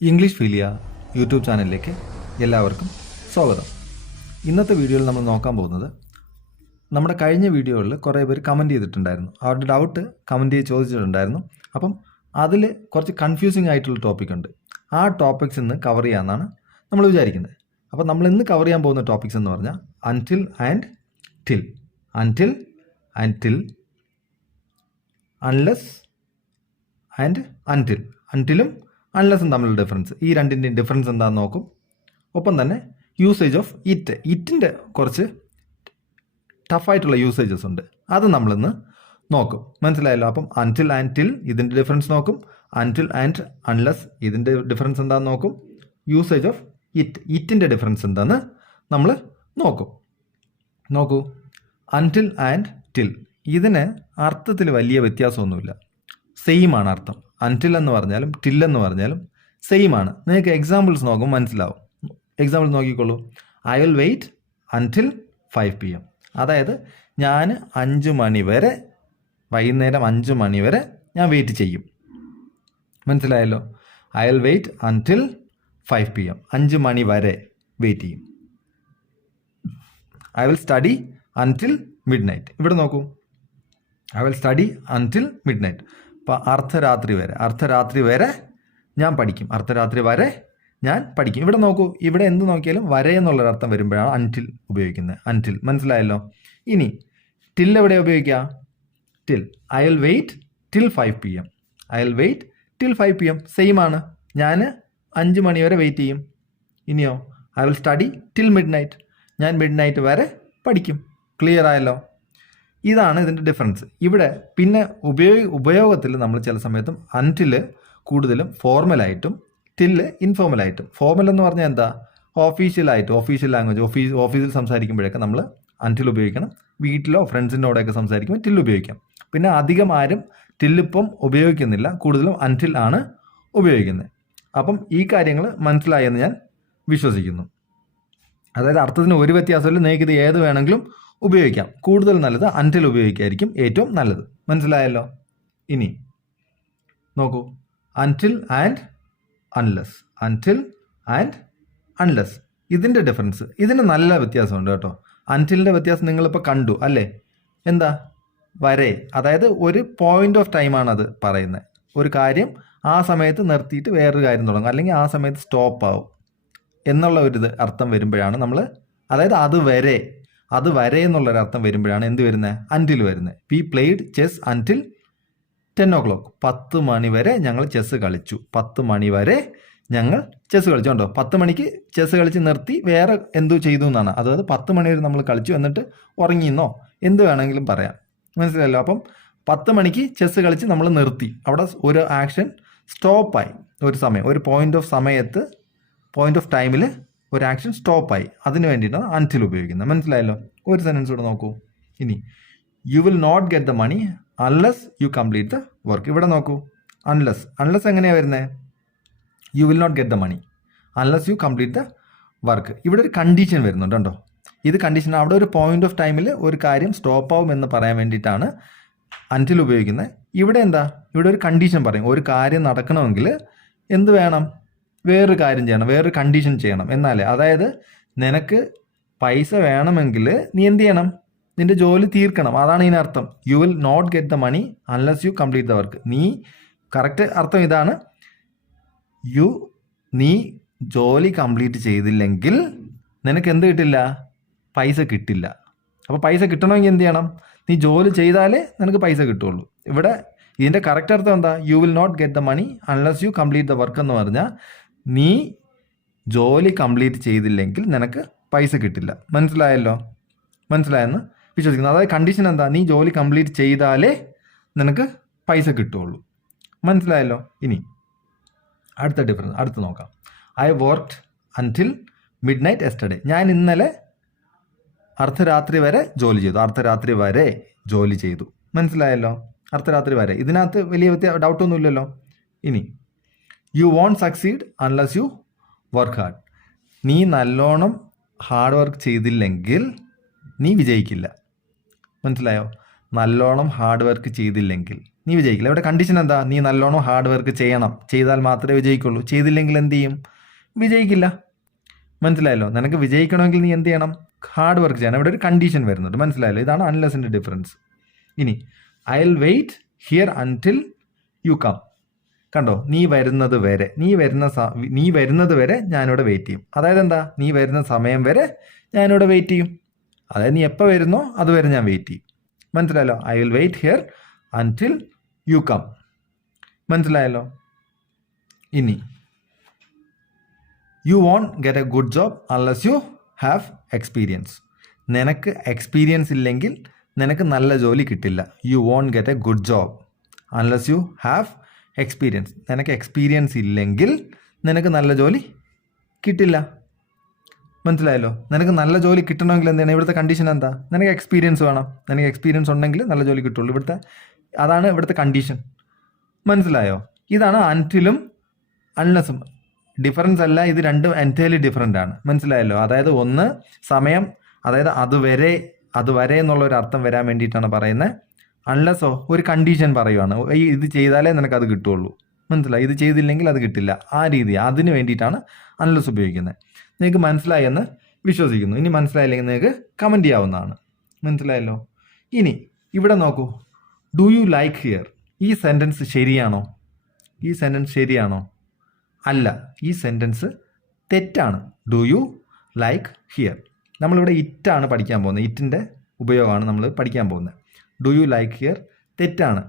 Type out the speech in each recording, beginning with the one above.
English ഫീലിയ YouTube ചാനലിലേക്ക് എല്ലാവർക്കും സ്വാഗതം. ഇന്നത്തെ വീഡിയോയിൽ നമ്മൾ നോക്കാൻ പോകുന്നത് നമ്മുടെ കഴിഞ്ഞ വീഡിയോകളിൽ കുറേ പേര് കമൻറ്റ് ചെയ്തിട്ടുണ്ടായിരുന്നു. അവരുടെ ഡൗട്ട് കമൻറ്റ് ചെയ്ത് ചോദിച്ചിട്ടുണ്ടായിരുന്നു. അപ്പം അതിൽ കുറച്ച് കൺഫ്യൂസിങ് ആയിട്ടുള്ള ടോപ്പിക് ഉണ്ട്. ആ ടോപ്പിക്സ് ഇന്ന് കവർ ചെയ്യാമെന്നാണ് നമ്മൾ വിചാരിക്കുന്നത്. അപ്പോൾ നമ്മൾ ഇന്ന് കവർ ചെയ്യാൻ പോകുന്ന ടോപ്പിക്സ് എന്ന് പറഞ്ഞാൽ until and till, until and till, unless and until, അൻറ്റിലും അൺലെസ്സും തമ്മിലുള്ള ഡിഫറൻസ്, ഈ രണ്ടിൻ്റെയും ഡിഫറൻസ് എന്താണെന്ന് നോക്കും. ഒപ്പം തന്നെ യൂസേജ് ഓഫ് ഇറ്റിൻ്റെ കുറച്ച് ടഫായിട്ടുള്ള യൂസേജസ് ഉണ്ട്, അത് നമ്മളിന്ന് നോക്കും. മനസ്സിലായല്ലോ? അപ്പം അൻറ്റിൽ ആൻഡ് ടിൽ ഇതിൻ്റെ ഡിഫറൻസ് നോക്കും, അൻറ്റിൽ ആൻഡ് അൺലെസ് ഇതിൻ്റെ ഡിഫറൻസ് എന്താണെന്ന് നോക്കും, യൂസേജ് ഓഫ് ഇറ്റിൻ്റെ ഡിഫറൻസ് എന്താണെന്ന് നമ്മൾ നോക്കൂ. അൻറ്റിൽ ആൻഡ് ടിൽ ഇതിന് അർത്ഥത്തിൽ വലിയ വ്യത്യാസമൊന്നുമില്ല, സെയിം ആണ് അർത്ഥം. അൻറ്റിൽ എന്ന് പറഞ്ഞാലും ടിൽ എന്ന് പറഞ്ഞാലും സെയിം ആണ്. നിങ്ങൾക്ക് എക്സാമ്പിൾസ് നോക്കും മനസ്സിലാവും. എക്സാമ്പിൾ നോക്കിക്കോളൂ. I will wait until 5 PM. അതായത് ഞാൻ 5 മണി വരെ, വൈകുന്നേരം 5 മണി വരെ ഞാൻ വെയിറ്റ് ചെയ്യും. മനസ്സിലായല്ലോ? I will wait until 5 PM, 5 മണി വരെ വെയിറ്റ് ചെയ്യും. I will study until midnight. ഇവിടെ നോക്കൂ, I will study until midnight. അപ്പോൾ അർദ്ധരാത്രി വരെ ഞാൻ പഠിക്കും, അർദ്ധരാത്രി വരെ ഞാൻ പഠിക്കും. ഇവിടെ നോക്കൂ, ഇവിടെ എന്ത് നോക്കിയാലും വരെ എന്നുള്ളൊരർത്ഥം വരുമ്പോഴാണ് അൻറ്റിൽ ഉപയോഗിക്കുന്നത്. അൻറ്റിൽ മനസ്സിലായല്ലോ? ഇനി ടിൽ എവിടെ ഉപയോഗിക്കുക? Till I will wait till 5 PM. I will wait till 5 PM same ആണ്. ഞാൻ 5 മണി വരെ വെയിറ്റ് ചെയ്യും. ഇനിയോ I will study till midnight, ഞാൻ മിഡ് നൈറ്റ് വരെ പഠിക്കും. ക്ലിയർ ആയല്ലോ? ഇതാണ് ഇതിൻ്റെ ഡിഫറൻസ്. ഇവിടെ പിന്നെ ഉപയോഗത്തിൽ നമ്മൾ ചില സമയത്തും അൻറ്റിൽ കൂടുതലും ഫോർമലായിട്ടും ടില്ല് ഇൻഫോർമലായിട്ടും. ഫോർമൽ എന്ന് പറഞ്ഞാൽ എന്താ? ഓഫീഷ്യൽ ലാംഗ്വേജ്, ഓഫീസിൽ സംസാരിക്കുമ്പോഴൊക്കെ നമ്മൾ അൻറ്റിൽ ഉപയോഗിക്കണം. വീട്ടിലോ ഫ്രണ്ട്സിൻ്റെ കൂടെയൊക്കെ സംസാരിക്കുമ്പോൾ ടിൽ ഉപയോഗിക്കാം. പിന്നെ അധികം ആരും ടില്ലിപ്പം ഉപയോഗിക്കുന്നില്ല, കൂടുതലും അൻറ്റിൽ ആണ് ഉപയോഗിക്കുന്നത്. അപ്പം ഈ കാര്യങ്ങൾ മനസ്സിലായെന്ന് ഞാൻ വിശ്വസിക്കുന്നു. അതായത് അർത്ഥത്തിന് ഒരു വ്യത്യാസമില്ല, നിങ്ങൾക്ക് ഇത് ഏത് വേണമെങ്കിലും ഉപയോഗിക്കാം. കൂടുതൽ നല്ലത് അൻറ്റിൽ ഉപയോഗിക്കായിരിക്കും ഏറ്റവും നല്ലത്. മനസ്സിലായല്ലോ? ഇനി നോക്കൂ, അൻറ്റിൽ ആൻഡ് അൺലെസ്, അൻറ്റിൽ ആൻഡ് അൺലെസ് ഇതിൻ്റെ ഡിഫറൻസ്, ഇതിന് നല്ല വ്യത്യാസമുണ്ട് കേട്ടോ. അൻറ്റിലിൻ്റെ വ്യത്യാസം നിങ്ങളിപ്പോൾ കണ്ടു അല്ലേ? എന്താ? വരെ, അതായത് ഒരു പോയിന്റ് ഓഫ് ടൈമാണ് അത് പറയുന്നത്. ഒരു കാര്യം ആ സമയത്ത് നിർത്തിയിട്ട് വേറൊരു കാര്യം തുടങ്ങും, അല്ലെങ്കിൽ ആ സമയത്ത് സ്റ്റോപ്പ് ആവും എന്നുള്ള ഒരു അർത്ഥം വരുമ്പോഴാണ് നമ്മൾ, അതായത് അത് വരെ എന്നുള്ളൊരർത്ഥം വരുമ്പോഴാണ് എന്ത് വരുന്നത്? അൻറ്റിൽ വരുന്നത്. We played chess അൻറ്റിൽ 10 o'clock. 10 മണി വരെ ഞങ്ങൾ ചെസ് കളിച്ചു. 10 മണി വരെ ഞങ്ങൾ ചെസ് കളിച്ചു. ഉണ്ടോ? 10 മണിക്ക് ചെസ് കളിച്ച് നിർത്തി വേറെ എന്തോ ചെയ്തു എന്നാണ്. അതായത് 10 മണി വരെ നമ്മൾ കളിച്ചു, എന്നിട്ട് ഉറങ്ങിയെന്നോ എന്ത് വേണമെങ്കിലും പറയാം. മനസ്സിലല്ലോ? അപ്പം 10 മണിക്ക് ചെസ് കളിച്ച് നമ്മൾ നിർത്തി, അവിടെ ഒരു ആക്ഷൻ സ്റ്റോപ്പായി. ഒരു സമയം, ഒരു പോയിന്റ് ഓഫ് ടൈമിൽ ഒരു ആക്ഷൻ സ്റ്റോപ്പായി. അതിന് വേണ്ടിയിട്ടാണ് അൻറ്റിൽ ഉപയോഗിക്കുന്നത്. മനസ്സിലായല്ലോ? ഒരു സെൻറ്റൻസ് കൂടെ നോക്കൂ. ഇനി you will not get the money unless you complete the work. ഇവിടെ നോക്കൂ, അൺലെസ് എങ്ങനെയാണ് വരുന്നത്? You will not get the money unless you complete the work. ഇവിടെ ഒരു കണ്ടീഷൻ വരുന്നുണ്ട് കേട്ടോ. ഇത് കണ്ടീഷൻ, അവിടെ ഒരു പോയിന്റ് ഓഫ് ടൈമിൽ ഒരു കാര്യം സ്റ്റോപ്പ് ആവും എന്ന് പറയാൻ വേണ്ടിയിട്ടാണ് അൻറ്റിൽ ഉപയോഗിക്കുന്നത്. ഇവിടെ എന്താ? ഇവിടെ ഒരു കണ്ടീഷൻ പറയും. ഒരു കാര്യം നടക്കണമെങ്കിൽ എന്ത് വേണം? വേറൊരു കാര്യം ചെയ്യണം, വേറൊരു കണ്ടീഷൻ ചെയ്യണം. എന്നാലേ, അതായത് നിനക്ക് പൈസ വേണമെങ്കിൽ നീ എന്ത് ചെയ്യണം? നിന്റെ ജോലി തീർക്കണം. അതാണ് ഇതിനർത്ഥം. You will not get the money unless you complete the work. നീ കറക്റ്റ് അർത്ഥം ഇതാണ്. നീ ജോലി കംപ്ലീറ്റ് ചെയ്തില്ലെങ്കിൽ നിനക്ക് എന്ത് കിട്ടില്ല? പൈസ കിട്ടില്ല. അപ്പോൾ പൈസ കിട്ടണമെങ്കിൽ എന്ത് ചെയ്യണം? നീ ജോലി ചെയ്താലേ നിനക്ക് പൈസ കിട്ടുള്ളൂ. ഇവിടെ ഇതിൻ്റെ കറക്റ്റ് അർത്ഥം എന്താ? You will not get the money unless you complete the work എന്ന് പറഞ്ഞാൽ നീ ജോലി കംപ്ലീറ്റ് ചെയ്തില്ലെങ്കിൽ നിനക്ക് പൈസ കിട്ടില്ല. മനസ്സിലായെന്ന് വിശ്വസിക്കുന്നു. അതായത് കണ്ടീഷൻ എന്താ? നീ ജോലി കംപ്ലീറ്റ് ചെയ്താലേ നിനക്ക് പൈസ കിട്ടുള്ളൂ. മനസ്സിലായല്ലോ? ഇനി അടുത്ത നോക്കാം. I worked അൻറ്റിൽ mid night yesterday. ഞാൻ ഇന്നലെ അർദ്ധരാത്രി വരെ ജോലി ചെയ്തു. മനസ്സിലായല്ലോ? അർദ്ധരാത്രി വരെ. ഇതിനകത്ത് വലിയ ഡൗട്ടൊന്നുമില്ലല്ലോ. ഇനി you won't succeed unless you work hard. നീ നല്ലോണം ഹാർഡ് വർക്ക് ചെയ്തില്ലെങ്കിൽ നീ വിജയിക്കില്ല. മനസ്സിലായോ? നല്ലോണം ഹാർഡ് വർക്ക് ചെയ്തില്ലെങ്കിൽ നീ വിജയിക്കില്ല. ഇവിടെ കണ്ടീഷൻ എന്താ? നീ നല്ലോണം ഹാർഡ് വർക്ക് ചെയ്യണം, ചെയ്താൽ മാത്രമേ വിജയിക്കുള്ളൂ. ചെയ്തില്ലെങ്കിൽ എന്ത് ചെയ്യും? വിജയിക്കില്ല. മനസ്സിലായല്ലോ? നിനക്ക് വിജയിക്കണമെങ്കിൽ നീ എന്ത് ചെയ്യണം? ഹാർഡ് വർക്ക് ചെയ്യണം. ഇവിടെ ഒരു കണ്ടീഷൻ വരുന്നുണ്ട്. മനസ്സിലായല്ലോ? ഇതാണ് അൺലെസിൻ്റെ ഡിഫറൻസ്. ഇനി I will wait here until you come. കണ്ടോ? നീ വരുന്നത് വരെ ഞാനിവിടെ വെയിറ്റ് ചെയ്യും. അതായത് എന്താ? നീ വരുന്ന സമയം വരെ ഞാനിവിടെ വെയിറ്റ് ചെയ്യും. അതായത് നീ എപ്പോൾ വരുന്നോ അതുവരെ ഞാൻ വെയിറ്റ് ചെയ്യും. മനസ്സിലായല്ലോ? I will wait here until you come. മനസ്സിലായല്ലോ? ഇനി you won't get a good job unless you have experience. നിനക്ക് എക്സ്പീരിയൻസ് ഇല്ലെങ്കിൽ നിനക്ക് നല്ല ജോലി കിട്ടില്ല. You won't get a good job unless you have experience. നിനക്ക് എക്സ്പീരിയൻസ് ഇല്ലെങ്കിൽ നിനക്ക് നല്ല ജോലി കിട്ടില്ല. മനസ്സിലായല്ലോ? നിനക്ക് നല്ല ജോലി കിട്ടണമെങ്കിൽ എന്താണ്? ഇവിടുത്തെ കണ്ടീഷൻ എന്താ? നിനക്ക് എക്സ്പീരിയൻസ് വേണം. നിനക്ക് എക്സ്പീരിയൻസ് ഉണ്ടെങ്കിൽ നല്ല ജോലി കിട്ടുള്ളൂ. അതാണ് ഇവിടുത്തെ കണ്ടീഷൻ. മനസ്സിലായോ? ഇതാണ് അൺടിലും അൺലെസും. ഡിഫറൻസ് അല്ല, ഇത് രണ്ടും എൻറ്റയർലി ഡിഫറൻ്റ് ആണ്. മനസ്സിലായല്ലോ? അതായത് ഒന്ന് സമയം, അതായത് അതുവരെ എന്നുള്ള ഒരു അർത്ഥം വരാൻ വേണ്ടിയിട്ടാണ് പറയുന്നത്. അൺലെസ്സോ ഒരു കണ്ടീഷൻ പറയുവാണ്, ഇത് ചെയ്താലേ നിനക്കത് കിട്ടുള്ളൂ. മനസ്സിലായി? ഇത് ചെയ്തില്ലെങ്കിൽ അത് കിട്ടില്ല. ആ രീതി, അതിന് വേണ്ടിയിട്ടാണ് അൺലെസ് ഉപയോഗിക്കുന്നത്. നിങ്ങൾക്ക് മനസ്സിലായി എന്ന് വിശ്വസിക്കുന്നു. ഇനി മനസ്സിലായില്ലെങ്കിൽ നിങ്ങൾക്ക് കമൻറ്റ് ചെയ്യാവുന്നതാണ്. മനസ്സിലായല്ലോ? ഇനി ഇവിടെ നോക്കൂ. Do you like here. ഈ സെൻറ്റൻസ് ശരിയാണോ? ഈ സെൻറ്റൻസ് ശരിയാണോ? അല്ല, ഈ സെൻറ്റൻസ് തെറ്റാണ്. Do you like here. നമ്മളിവിടെ ഇറ്റാണ് പഠിക്കാൻ പോകുന്നത്. ഇറ്റിൻ്റെ ഉപയോഗമാണ് നമ്മൾ പഠിക്കാൻ പോകുന്നത്. ഡു യു ലൈക്ക് ഹിയർ തെറ്റാണ്.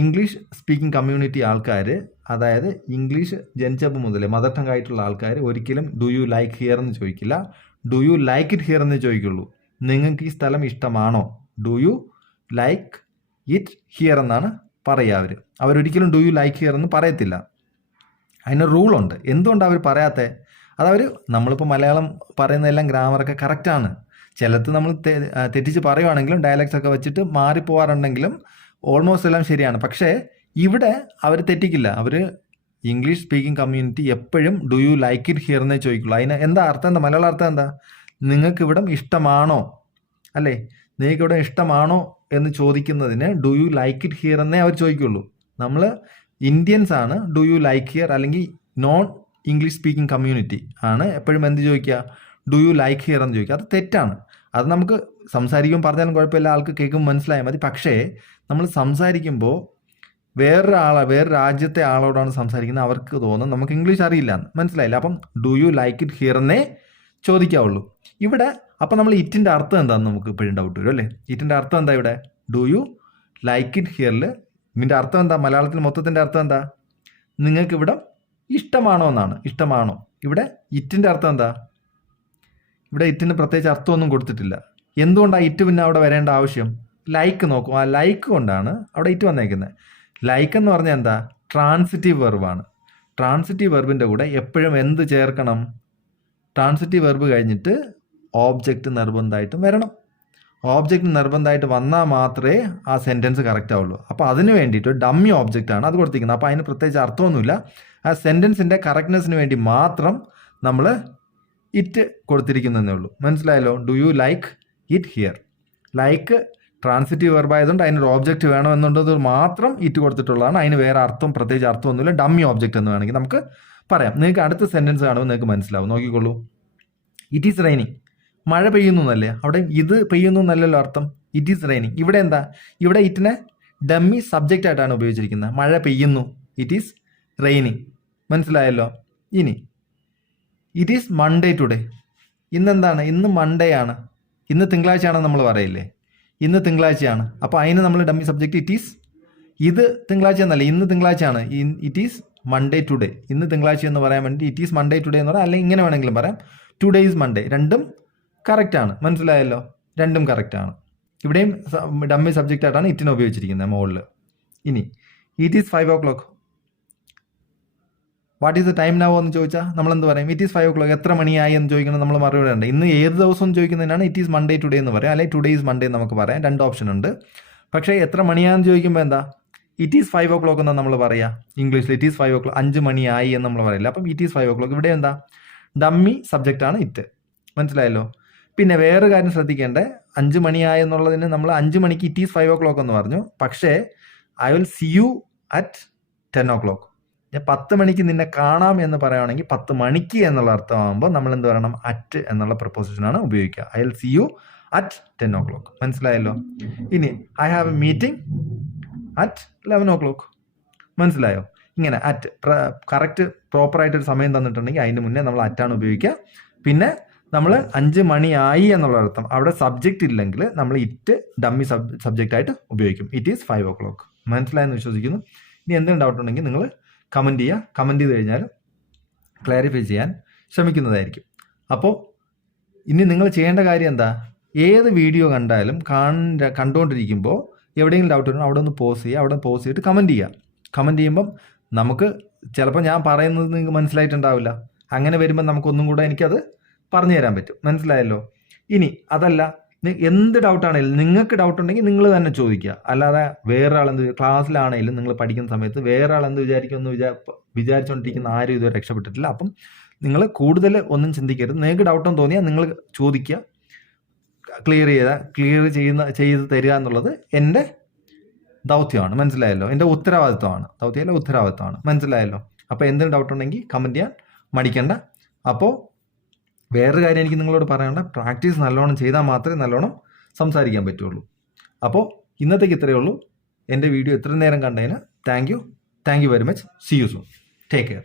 ഇംഗ്ലീഷ് സ്പീക്കിംഗ് കമ്മ്യൂണിറ്റി ആൾക്കാർ, അതായത് ഇംഗ്ലീഷ് ജനിച്ചപ്പോൾ മുതലേ മദർ ടങ് ആയിട്ടുള്ള ആൾക്കാർ ഒരിക്കലും ഡു യു ലൈക്ക് ഹിയർ എന്ന് ചോദിക്കില്ല. Do you like it here എന്ന് ചോദിക്കുള്ളൂ. നിങ്ങൾക്ക് ഈ സ്ഥലം ഇഷ്ടമാണോ? Do you like it here എന്നാണ് പറയുക. അവരൊരിക്കലും ഡു യു ലൈക്ക് ഹിയർ എന്ന് പറയത്തില്ല. അതിന് റൂളുണ്ട്. എന്തുകൊണ്ടാണ് അവർ പറയാത്തത്? നമ്മളിപ്പോൾ മലയാളം പറയുന്നതെല്ലാം ഗ്രാമറൊക്കെ കറക്റ്റാണ്. ചിലത് നമ്മൾ തെറ്റിച്ച് പറയുവാണെങ്കിലും ഡയലക്ട്സ് ഒക്കെ വെച്ചിട്ട് മാറിപ്പോവാറുണ്ടെങ്കിലും ഓൾമോസ്റ്റ് എല്ലാം ശരിയാണ്. പക്ഷേ ഇവിടെ അവർ തെറ്റിക്കില്ല. അവർ ഇംഗ്ലീഷ് സ്പീക്കിംഗ് കമ്മ്യൂണിറ്റി എപ്പോഴും do you like it here എന്നേ ചോദിക്കുള്ളൂ. അതിന് എന്താ അർത്ഥം? എന്താ മലയാള അർത്ഥം എന്താ? നിങ്ങൾക്ക് ഇവിടം ഇഷ്ടമാണോ, അല്ലേ? നിങ്ങൾക്ക് ഇവിടെ ഇഷ്ടമാണോ എന്ന് ചോദിക്കുന്നതിന് do you like it here എന്നേ അവർ ചോദിക്കുള്ളൂ. നമ്മൾ ഇന്ത്യൻസ് ആണ് ഡു യു ലൈക്ക് ഹിയർ, അല്ലെങ്കിൽ നോൺ ഇംഗ്ലീഷ് സ്പീക്കിംഗ് കമ്മ്യൂണിറ്റി ആണ് എപ്പോഴും എന്ത് ചോദിക്കുക? ഡു യു ലൈക്ക് ഹിയർ എന്ന് ചോദിക്കുക. അത് തെറ്റാണ്. അത് നമുക്ക് സംസാരിക്കുമ്പോൾ പറഞ്ഞാലും കുഴപ്പമില്ല, ആൾക്ക് കേൾക്കുമ്പോൾ മനസ്സിലായാൽ മതി. പക്ഷേ നമ്മൾ സംസാരിക്കുമ്പോൾ വേറെ രാജ്യത്തെ ആളോടാണ് സംസാരിക്കുന്നത്, അവർക്ക് തോന്നും നമുക്ക് ഇംഗ്ലീഷ് അറിയില്ല എന്ന്. മനസ്സിലായില്ല? അപ്പം do you like it here എന്നേ ചോദിക്കാവുള്ളൂ ഇവിടെ. അപ്പം നമ്മൾ ഇറ്റിൻ്റെ അർത്ഥം എന്താണെന്ന് നമുക്ക് ഇപ്പോഴും ഡൗട്ട് വരും, അല്ലേ? ഇറ്റിൻ്റെ അർത്ഥം എന്താ ഇവിടെ? ഡു യു ലൈക്ക് ഇറ്റ് ഹിയറിൽ ഇതിൻ്റെ അർത്ഥം എന്താ? മലയാളത്തിൽ മൊത്തത്തിൻ്റെ അർത്ഥം എന്താ? നിങ്ങൾക്ക് ഇവിടെ ഇഷ്ടമാണോ എന്നാണ്. ഇഷ്ടമാണോ. ഇവിടെ ഇറ്റിൻ്റെ അർത്ഥം എന്താ? ഇവിടെ ഇറ്റിന് പ്രത്യേകിച്ച് അർത്ഥമൊന്നും കൊടുത്തിട്ടില്ല. എന്തുകൊണ്ടാണ് ഇറ്റ് പിന്നെ അവിടെ വരേണ്ട ആവശ്യം? ലൈക്ക് നോക്കും. ആ ലൈക്ക് കൊണ്ടാണ് അവിടെ ഇറ്റ് വന്നേക്കുന്നത്. ലൈക്ക് എന്ന് പറഞ്ഞാൽ എന്താ? ട്രാൻസിറ്റീവ് വെർബാണ്. ട്രാൻസിറ്റീവ് വെർബിൻ്റെ കൂടെ എപ്പോഴും എന്ത് ചേർക്കണം? ട്രാൻസിറ്റീവ് വെർബ് കഴിഞ്ഞിട്ട് ഓബ്ജക്റ്റ് നിർബന്ധമായിട്ടും വരണം. ഓബ്ജക്റ്റ് നിർബന്ധമായിട്ട് വന്നാൽ മാത്രമേ ആ സെൻറ്റൻസ് കറക്റ്റ് ആവുള്ളൂ. അപ്പോൾ അതിന് വേണ്ടിയിട്ട് ഡമ്മി ഓബ്ജക്റ്റാണ് അത് കൊടുത്തിരിക്കുന്നത്. അപ്പോൾ അതിന് പ്രത്യേകിച്ച് അർത്ഥമൊന്നുമില്ല. ആ സെൻറ്റൻസിൻ്റെ കറക്റ്റ്നെസ്സിന് വേണ്ടി മാത്രം നമ്മൾ ഇറ്റ് കൊടുത്തിരിക്കുന്നതേ ഉള്ളൂ. മനസ്സിലായല്ലോ? Do you like it here. Like transitive verb ആയതുകൊണ്ട് അതിനൊരു ഓബ്ജക്റ്റ് വേണമെന്നുള്ളത് മാത്രം ഇറ്റ് കൊടുത്തിട്ടുള്ളതാണ്. അതിന് വേറെ അർത്ഥം പ്രത്യേകിച്ച് അർത്ഥമൊന്നുമില്ല. ഡമ്മി ഓബ്ജക്റ്റ് എന്ന് വേണമെങ്കിൽ നമുക്ക് പറയാം. നിങ്ങൾക്ക് അടുത്ത സെൻറ്റൻസ് കാണുമ്പോൾ നിങ്ങൾക്ക് മനസ്സിലാവും. നോക്കിക്കോളൂ. It is raining. മഴ പെയ്യുന്നു എന്നല്ലേ? അവിടെ ഇത് പെയ്യുന്നു എന്നല്ലല്ലോ അർത്ഥം. It is raining. ഇവിടെ എന്താ? ഇവിടെ ഇറ്റിനെ ഡമ്മി സബ്ജക്റ്റ് ആയിട്ടാണ് ഉപയോഗിച്ചിരിക്കുന്നത്. മഴ പെയ്യുന്നു. It is raining. മനസ്സിലായല്ലോ? ഇനി ഇറ്റ് ഈസ് മൺഡേ ടുഡേ. ഇന്നെന്താണ്? ഇന്ന് മൺഡേ ആണ്. ഇന്ന് തിങ്കളാഴ്ചയാണെന്ന് നമ്മൾ പറയില്ലേ? ഇന്ന് തിങ്കളാഴ്ചയാണ്. അപ്പോൾ അതിന് നമ്മൾ ഡമ്മി സബ്ജക്റ്റ് ഇറ്റ് ഈസ്. ഇത് തിങ്കളാഴ്ച എന്നല്ല, ഇന്ന് തിങ്കളാഴ്ചയാണ്. It is Monday today. ഇന്ന് തിങ്കളാഴ്ച എന്ന് പറയാൻ വേണ്ടി ഇറ്റ് ഈസ് മൺഡേ ടുഡേ എന്ന് പറയാം. അല്ലെങ്കിൽ ഇങ്ങനെ വേണമെങ്കിലും പറയാം, ടുഡേ ഈസ് മൺഡേ. രണ്ടും കറക്റ്റാണ്. മനസ്സിലായല്ലോ? രണ്ടും കറക്റ്റാണ്. ഇവിടെയും ഡമ്മി സബ്ജക്റ്റ് ആയിട്ടാണ് ഇറ്റിനെ ഉപയോഗിച്ചിരിക്കുന്നത് മുകളിൽ. ഇനി it is 5 o'clock. What is the time now എന്ന് ചോദിച്ചാൽ നമ്മളെന്ത് പറയും? It is 5 o'clock. എത്ര മണിയായി എന്ന് ചോദിക്കണം, നമ്മൾ മറുപടി ഉണ്ട്. ഇന്ന് ഏത് ദിവസം എന്ന് ചോദിക്കുന്നതിനാണ് ഇറ്റ് ഈസ് മൺഡേ ടുഡേ എന്ന് പറയാം, അല്ലെങ്കിൽ ടുഡേ ഈസ് മൺഡേ എന്ന് നമുക്ക് പറയാം. രണ്ട് ഓപ്ഷൻ ഉണ്ട്. പക്ഷേ എത്ര മണിയാണെന്ന് ചോദിക്കുമ്പോൾ എന്താ? ഇറ്റ് ഈസ് 5 o'clock എന്നാണ് നമ്മൾ പറയുക. ഇംഗ്ലീഷിൽ ഇറ്റ് ഈസ് 5 o'clock, 5 മണിയായി എന്ന് നമ്മൾ പറയില്ല. അപ്പം ഇറ്റ് ഈസ് 5 o'clock. ഇവിടെ എന്താ? ഡമ്മി സബ്ജക്റ്റാണ് ഇറ്റ്. മനസ്സിലായല്ലോ? പിന്നെ വേറെ കാര്യം ശ്രദ്ധിക്കേണ്ടത്, 5 മണിയായി എന്നുള്ളതിന് നമ്മൾ 5 മണിക്ക് ഇറ്റ് ഈസ് 5 o'clock എന്ന് പറഞ്ഞു. പക്ഷേ I will see you at 10 o'clock. ഞാൻ 10 മണിക്ക് നിന്നെ കാണാം എന്ന് പറയുകയാണെങ്കിൽ 10 മണിക്ക് എന്നുള്ള അർത്ഥമാകുമ്പോൾ നമ്മൾ എന്ത് പറയണം? അറ്റ് എന്നുള്ള പ്രപ്പോസിഷനാണ് ഉപയോഗിക്കുക. I will see you at 10 o'clock. മനസ്സിലായല്ലോ? ഇനി I have a meeting at 11 o'clock. മനസ്സിലായോ? ഇങ്ങനെ അറ്റ് കറക്റ്റ് പ്രോപ്പറായിട്ടൊരു സമയം തന്നിട്ടുണ്ടെങ്കിൽ അതിന് മുന്നേ നമ്മൾ അറ്റാണ് ഉപയോഗിക്കുക. പിന്നെ നമ്മൾ 5 മണിയായി എന്നുള്ള അർത്ഥം അവിടെ സബ്ജക്റ്റ് ഇല്ലെങ്കിൽ നമ്മൾ ഇറ്റ് ഡമ്മി സബ്ജക്റ്റ് ആയിട്ട് ഉപയോഗിക്കും. It is 5 o'clock. മനസ്സിലായെന്ന് വിശ്വസിക്കുന്നു. ഇനി എന്തെങ്കിലും ഡൗട്ട് ഉണ്ടെങ്കിൽ നിങ്ങൾ കമൻറ്റ് ചെയ്യുക. കമൻറ്റ് ചെയ്ത് കഴിഞ്ഞാൽ ക്ലാരിഫൈ ചെയ്യാൻ ശ്രമിക്കുന്നതായിരിക്കും. അപ്പോൾ ഇനി നിങ്ങൾ ചെയ്യേണ്ട കാര്യം എന്താ? ഏത് വീഡിയോ കണ്ടാലും കണ്ടുകൊണ്ടിരിക്കുമ്പോൾ എവിടെയെങ്കിലും ഡൗട്ട് ഉണ്ടെങ്കിൽ അവിടെ ഒന്ന് പോസ് ചെയ്യുക. അവിടെ പോസ് ചെയ്തിട്ട് കമൻറ്റ് ചെയ്യുക. കമൻറ്റ് ചെയ്യുമ്പം നമുക്ക് ചിലപ്പോൾ ഞാൻ പറയുന്നത് നിങ്ങൾക്ക് മനസ്സിലായിട്ടുണ്ടാവില്ല. അങ്ങനെ വരുമ്പോൾ നമുക്കൊന്നും കൂടെ എനിക്കത് പറഞ്ഞു തരാൻ പറ്റും. മനസ്സിലായല്ലോ? ഇനി അതല്ല, എന്ത് ഡൗട്ടാണെങ്കിലും നിങ്ങൾക്ക് ഡൗട്ട് ഉണ്ടെങ്കിൽ നിങ്ങൾ തന്നെ ചോദിക്കുക. അല്ലാതെ വേറെ ആളെന്ത് ക്ലാസ്സിലാണെങ്കിലും നിങ്ങൾ പഠിക്കുന്ന സമയത്ത് വേറെ ആളെന്ത് വിചാരിക്കുമെന്ന് വിചാരിച്ചുകൊണ്ടിരിക്കുന്ന ആരും ഇതുവരെ രക്ഷപ്പെട്ടിട്ടില്ല. അപ്പം നിങ്ങൾ കൂടുതൽ ഒന്നും ചിന്തിക്കരുത്. നിങ്ങൾക്ക് ഡൗട്ടെന്ന് തോന്നിയാൽ നിങ്ങൾ ചോദിക്കുക. ക്ലിയർ ചെയ്ത് തരിക എന്നുള്ളത് എൻ്റെ ദൗത്യമാണ്. മനസ്സിലായല്ലോ? എൻ്റെ ഉത്തരവാദിത്വമാണ്. ദൗത്യമല്ല, ഉത്തരവാദിത്വമാണ്. മനസ്സിലായല്ലോ? അപ്പോൾ എന്തെങ്കിലും ഡൗട്ട് ഉണ്ടെങ്കിൽ കമൻറ്റ് ചെയ്യാൻ മടിക്കണ്ട. അപ്പോൾ വേറൊരു കാര്യം എനിക്ക് നിങ്ങളോട് പറയണ്ട, പ്രാക്ടീസ് നല്ലോണം ചെയ്താൽ മാത്രമേ നല്ലോണം സംസാരിക്കാൻ പറ്റുള്ളൂ. അപ്പോൾ ഇന്നത്തേക്ക് ഇത്രയേ ഉള്ളൂ. എൻ്റെ വീഡിയോ ഇത്ര നേരം കണ്ടതിന് thank you very much. See you soon. Take care.